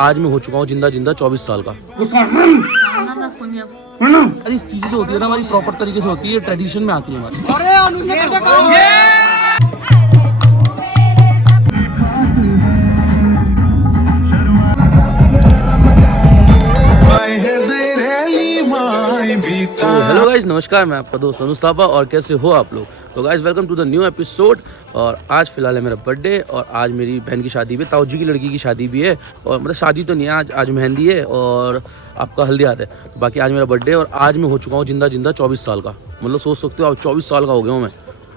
आज मैं हो चुका हूँ जिंदा जिंदा 24 साल का। अरे इस चीजें जो होती है ना हमारी प्रॉपर तरीके से होती है, ट्रेडिशन में आती है हमारी। तो हेलो गाइज, नमस्कार। मैं आपका दोस्त अनुस्तापा और कैसे हो आप लोग। तो guys welcome to the new episode. और आज फिलहाल है मेरा बर्थडे और आज मेरी बहन की शादी भी, ताऊ जी की लड़की की शादी भी है। और मतलब शादी तो नहीं है, आज मेहंदी है और आपका हल्दी हाथ है। तो बाकी आज मेरा बर्थडे और आज मैं हो चुका हूँ जिंदा जिंदा 24 साल का। मतलब सोच सकते हो आप, 24 साल का हो गया हूँ मैं।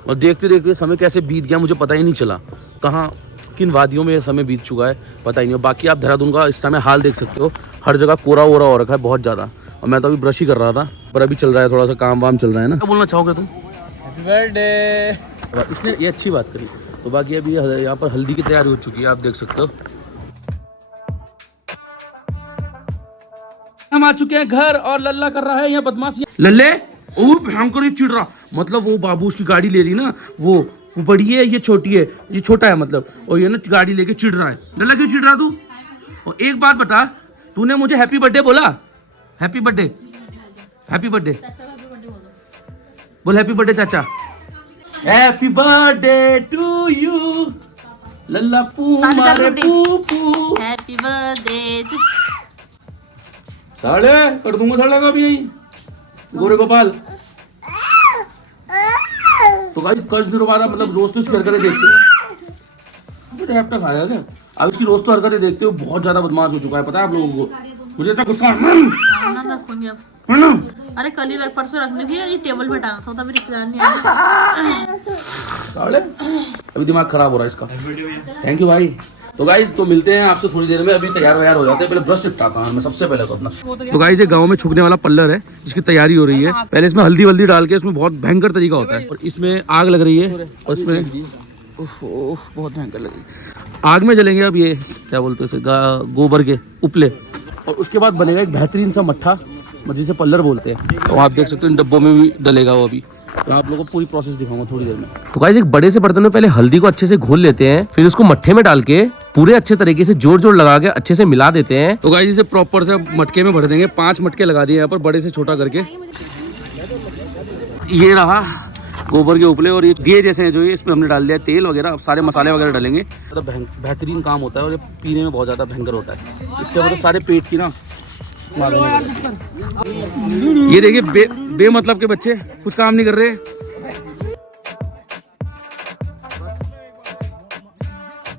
और देखते देखते समय कैसे बीत गया मुझे पता ही नहीं चला। कहाँ किन वादियों में समय बीत चुका है पता ही नहीं। बाकी आप देहरादून का इस समय हाल देख सकते हो, हर जगह कोरा वोरा हो रखा है बहुत ज़्यादा। और मैं तो अभी ब्रश ही कर रहा था, पर अभी चल रहा है थोड़ा सा काम वाम चल रहा है ना। क्या बोलना चाहोगे तुम? Happy birthday. इसने ये अच्छी बात करी। तो बाकी अभी यहाँ पर हल्दी की तैयारी हो चुकी है, आप देख सकते हो। हम आ चुके हैं घर और लल्ला कर रहा है यहाँ बदमाशी। लल्ले ओ भयंकर चिढ़ रहा, मतलब वो बाबू उसकी गाड़ी ले ली ना, वो बड़ी है ये छोटी है, ये छोटा है मतलब। और ये ना गाड़ी लेके चिढ़ रहा है। लल्ला क्यों चिढ़ रहा तू? और एक बात बता, तूने मुझे हैप्पी बर्थडे बोला? हैप्पी बर्थडे, हैप्पी बर्थडे बोल। हैप्पी बर्थडे चाचा। हैप्पी बर्थडे टू यू लल्ला पू मारे पू पू। Happy birthday. साले कर दूंगा साले का भी यही गोरे गोपाल। तो भाई कुछ दिनों बाद मतलब रोज तो इसकी हरकतें देखते हो। तक आया क्या? अब इसकी रोज तो हरकतें देखते हो, बहुत ज्यादा बदमाश हो चुका है पता है आप लोगों को। मुझे इतना गुस्सा रखूंगी अब। अरे कल ही परसों रखनी थी, ये टेबल पे टांगा था, तभी रिश्तेदार नहीं आए। अभी दिमाग खराब हो रहा है इसका। थैंक यू भाई। तो गाइज तो मिलते हैं आपसे थोड़ी देर में, अभी तैयार वैयार हो जाते हैं। पहले ब्रश निपटाता हूं मैं सबसे पहले तो अपना। तो गाइज ये गांव में छुकने वाला पल्लर है जिसकी तैयारी हो रही है। पहले इसमें हल्दी वल्दी डाल के, इसमें बहुत भयंकर तरीका होता है। और इसमें आग लग रही है और इसमें बहुत भयंकर लग रही है। आग में जलेंगे अब ये क्या बोलते हैं गोबर के उपले। और उसके बाद बनेगा एक बेहतरीन सा मट्ठा जिसे पल्लर बोलते हैं। तो आप देख सकते हो इन डब्बों में भी डलेगा वो। अभी मैं आप लोगों को पूरी प्रोसेस दिखाऊंगा थोड़ी देर में। तो गाइस एक बड़े से बर्तन में पहले हल्दी को अच्छे से घोल लेते हैं, फिर उसको मट्ठे में डाल के पूरे अच्छे तरीके से जोड़ जोड़ लगा के अच्छे से मिला देते हैं। तो गाइस इसे प्रॉपर से मटके में भर देंगे। 5 मटके लगा दिए यहाँ पर, बड़े से छोटा करके। ये रहा गोबर के उपले और ये दिए जैसे हैं जो ये, इसमें हमने डाल दिया तेल वगैरह, अब सारे मसाले वगैरह डालेंगे। तो बेहतरीन काम होता है और ये पीने में बहुत ज्यादा भयंकर होता है। इससे मतलब सारे पेट की ना ये देखिए बेमतलब के बच्चे कुछ काम नहीं कर रहे।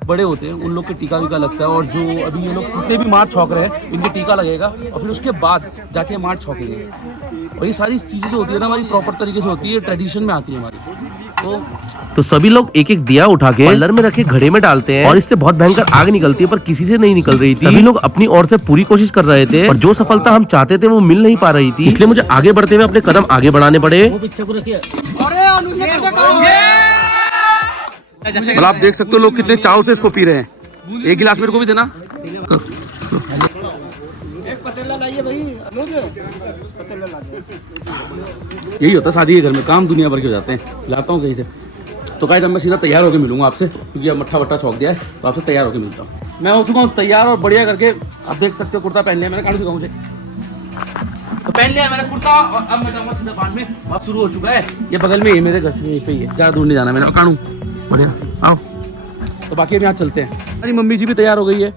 बड़े होते हैं उन लोग के टीका वीका लगता है। और जो अभी ये लोग कितने भी मार छौक रहे हैं, इनके टीका लगेगा और फिर उसके बाद जाके मार छौकेंगे। और ये सारी चीजें जो होती है ना हमारी प्रॉपर तरीके से होती है, ट्रेडिशन में आती है हमारी। तो सभी लोग एक एक दिया उठा के पल्लर में रखे घड़े में डालते हैं और इससे बहुत भयंकर आग निकलती है, पर किसी से नहीं निकल रही थी। सभी लोग अपनी ओर से पूरी कोशिश कर रहे थे और जो सफलता हम चाहते थे वो मिल नहीं पा रही थी, इसलिए मुझे आगे बढ़ते हुए अपने कदम आगे बढ़ाने पड़े। और आप देख सकते हो लोग कितने चाव से इसको पी रहे हैं। एक गिलास मेरे को भी देना। यही होता है शादी के घर में, काम दुनिया भर के हो जाते हैं। लाता हूँ कहीं से। तो गाइस मैं सीधा तैयार होकर मिलूंगा आपसे, क्योंकि अब मट्ठा वट्ठा छौक दिया है। तो आपसे तैयार होकर मिलता हूँ। मैं हो चुका हूँ तैयार और बढ़िया करके। आप देख सकते हो कुर्ता पहन लिया मैंने, काट चुका मुझे तो पहन लिया मैंने कुर्ता। और अब मैं जाऊँगा सीधा बांध में। बात शुरू हो चुका है। ये बगल में ही मेरे घर से, यहीं पे ही है, ज़्यादा दूर नहीं जाना मैंने। कानू बढ़िया आओ। तो बाकी अब यहाँ चलते हैं। अरे मम्मी जी भी तैयार हो गई है।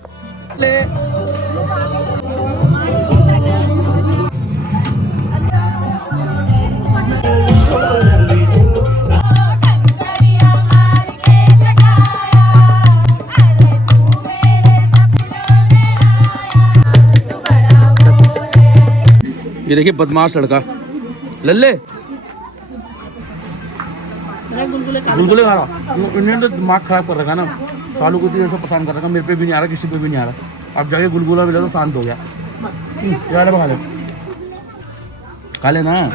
ये देखिए बदमाश लड़का लल्ले गुलगुले खा रहा। इन्होंने तो दिमाग खराब कर रखा ना, सालू को तो पसंद कर रखा। मेरे पे भी नहीं आ रहा, किसी पे भी नहीं आ रहा। अब जाके गुलगुला मिला तो शांत हो गया। खा ले ना।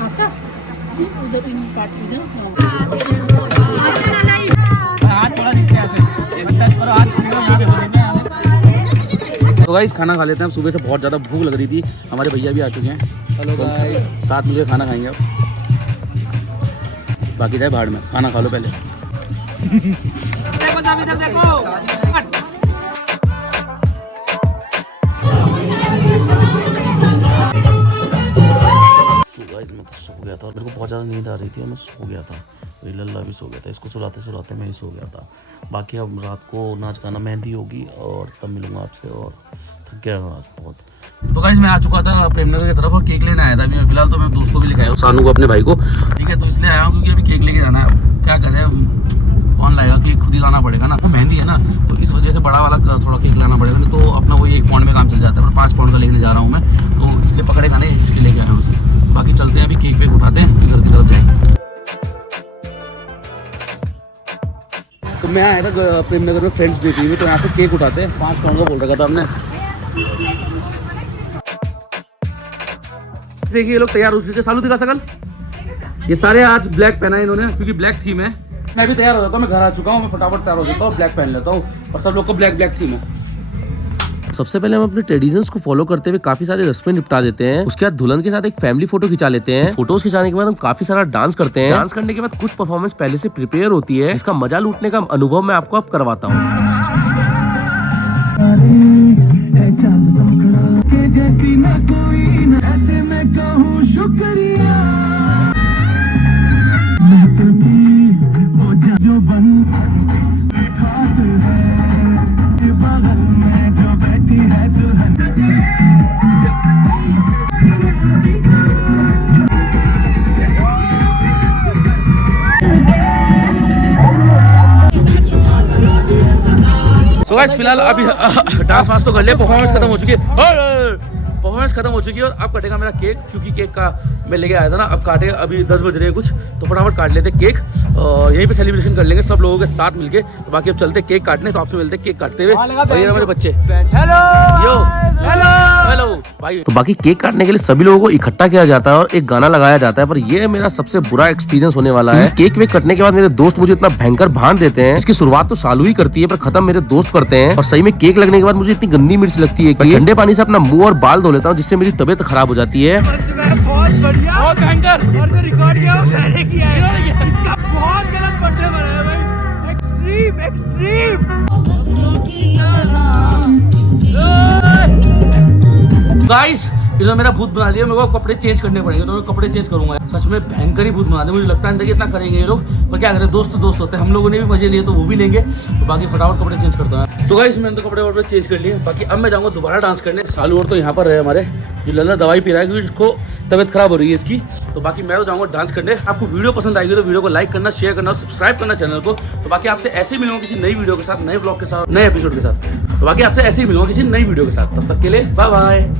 तो गाइस खाना खा लेते हैं। सुबह से बहुत ज़्यादा भूख लग रही थी। हमारे भैया भी आ चुके हैं। हेलो गाइस, साथ मिलकर खाना खाएंगे अब। बाकी जाए भाड़ में, खाना खा लो पहले। था। मेरे को बहुत ज़्यादा नींद आ रही थी और मैं सो गया था। मेरी लल्ला भी सो गया था, इसको सुलाते सुलाते मैं ही सो गया था। बाकी अब रात को नाच गाना मेहंदी होगी और तब मिलूंगा आपसे, और थक गया आज बहुत। तो गाइस मैं आ चुका था प्रेमनगर की तरफ और केक लेने आया था। अभी मैं फिलहाल तो मैं दोस्त को भी लेके आया हूँ, सानू को, अपने भाई को, ठीक है। तो इसलिए आया हूँ क्योंकि अभी केक लेके जाना है। क्या करें, कौन लाएगा, केक खुद ही लाना पड़ेगा ना। तो मेहंदी है ना, तो इस वजह से बड़ा वाला थोड़ा केक लाना पड़ेगा, नहीं तो अपना वो 1 पाउंड में काम चल जाता है। पर 5 पाउंड का लेने जा रहा हूँ मैं, तो इसलिए पकड़े खाने इसलिए लेके आया हूँ उसे। बाकी चलते हैं, अभी केक वेक उठाते हैं, फिर घर की तरफ जाएंगे। तो मैं आया था प्रेमनगर में फ्रेंड्स बेकरी में, तो यहाँ से केक उठाते हैं। 5 पाउंड का बोल रखा था हमने। देखिए ये लोग तैयार हो चुके हैं। सालू दिखा सकल, ये सारे आज ब्लैक पहना है इन्होंने क्योंकि ब्लैक थीम है। मैं भी तैयार हो जाता हूँ, मैं घर आ चुका हूँ, मैं फटाफट तैयार हो जाता हूँ, ब्लैक पहन लेता हूँ और सब लोग को ब्लैक ब्लैक थीम है। सबसे पहले हम अपने ट्रेडिशंस को फॉलो करते हुए काफी सारे रस्में निपटा देते हैं। उसके बाद दुल्हन के साथ एक फैमिली फोटो खिंचा लेते हैं। फोटोज खिंचाने के बाद हम काफी सारा डांस करते हैं। डांस करने के बाद कुछ परफॉर्मेंस पहले से प्रिपेयर होती है, जिसका मजा लूटने का अनुभव मैं आपको अब करवाता हूँ। जैसी ना कोई ना, ऐसे मैं कहूँ शुक्रिया। महफिल की वो जो बन खात है, बगल में जो बैठी है दुल्हन। सो गाइस फिलहाल अभी डांस वांस तो कर लिया, परफॉर्मेंस खत्म हो चुकी है। परफॉर्मेंस खत्म हो चुकी है और अब कटेगा मेरा केक, क्योंकि केक का मैं लेके आया था ना। अब काटे, अभी 10 बज रहे हैं कुछ, तो फटाफट काट लेते केक और यहीं पे सेलिब्रेशन कर लेंगे सब लोगों के साथ मिलके। तो बाकी अब चलते केक काटने, तो आपसे मिलते केक काटते हुए। और ये मेरे बच्चे, हेलो हेलो हेलो भाई। तो बाकी केक काटने के लिए सभी लोगों को इकट्ठा किया जाता है और एक गाना लगाया जाता है। पर ये मेरा सबसे बुरा एक्सपीरियंस होने वाला है। केक वेक कटने के बाद मेरे दोस्त मुझे इतना भयंकर भान देते हैं। इसकी शुरुआत तो सालू ही करती है, पर खत्म मेरे दोस्त करते हैं। और सही में केक लगने के बाद मुझे इतनी गंदी मिर्च लगती है कि ठंडे पानी से अपना मुंह और बाल धो लेता हूँ, जिससे मेरी तबीयत खराब हो जाती है। बहुत बढ़िया, बहुत भयंकर। और जो रिकॉर्ड किया वो मैंने किया है। इसका बहुत गलत बर्थडे बनाया भाई, एक्सट्रीम एक्सट्रीम। गाइस इन्होंने मेरा भूत बना दिया, मेरे को कपड़े चेंज करने पड़ेंगे, तो मैं कपड़े चेंज करूंगा। सच में भयंकर ही भूत बना दे, मुझे लगता नहीं कि इतना करेंगे ये लोग, पर क्या करें, दोस्त दोस्त होते हैं। हम लोगों ने भी मजे लिए तो वो भी लेंगे। तो बाकी फटाफट कपड़े चेंज करता हूँ। तो गाइस मैंने तो कपड़े वपड़े चेंज कर लिए। बाकी अब मैं जाऊँगा दोबारा डांस करने। सालू और तो यहाँ पर रहे हमारे, जो लल्ला दवाई पी रहा है क्योंकि उसको तबियत खराब हो रही है इसकी। तो बाकी मैं तो जाऊँगा डांस करने। आपको वीडियो पसंद आएगी तो वीडियो को लाइक करना, शेयर करना, सब्सक्राइब करना चैनल को। तो बाकी आपसे ऐसे ही मिलूंगा किसी नई वीडियो के साथ, नए ब्लॉग के साथ, नए एपिसोड के साथ। तो बाकी आपसे ऐसे ही मिलूंगा किसी नई वीडियो के साथ। तब तक के लिए बाय बाय।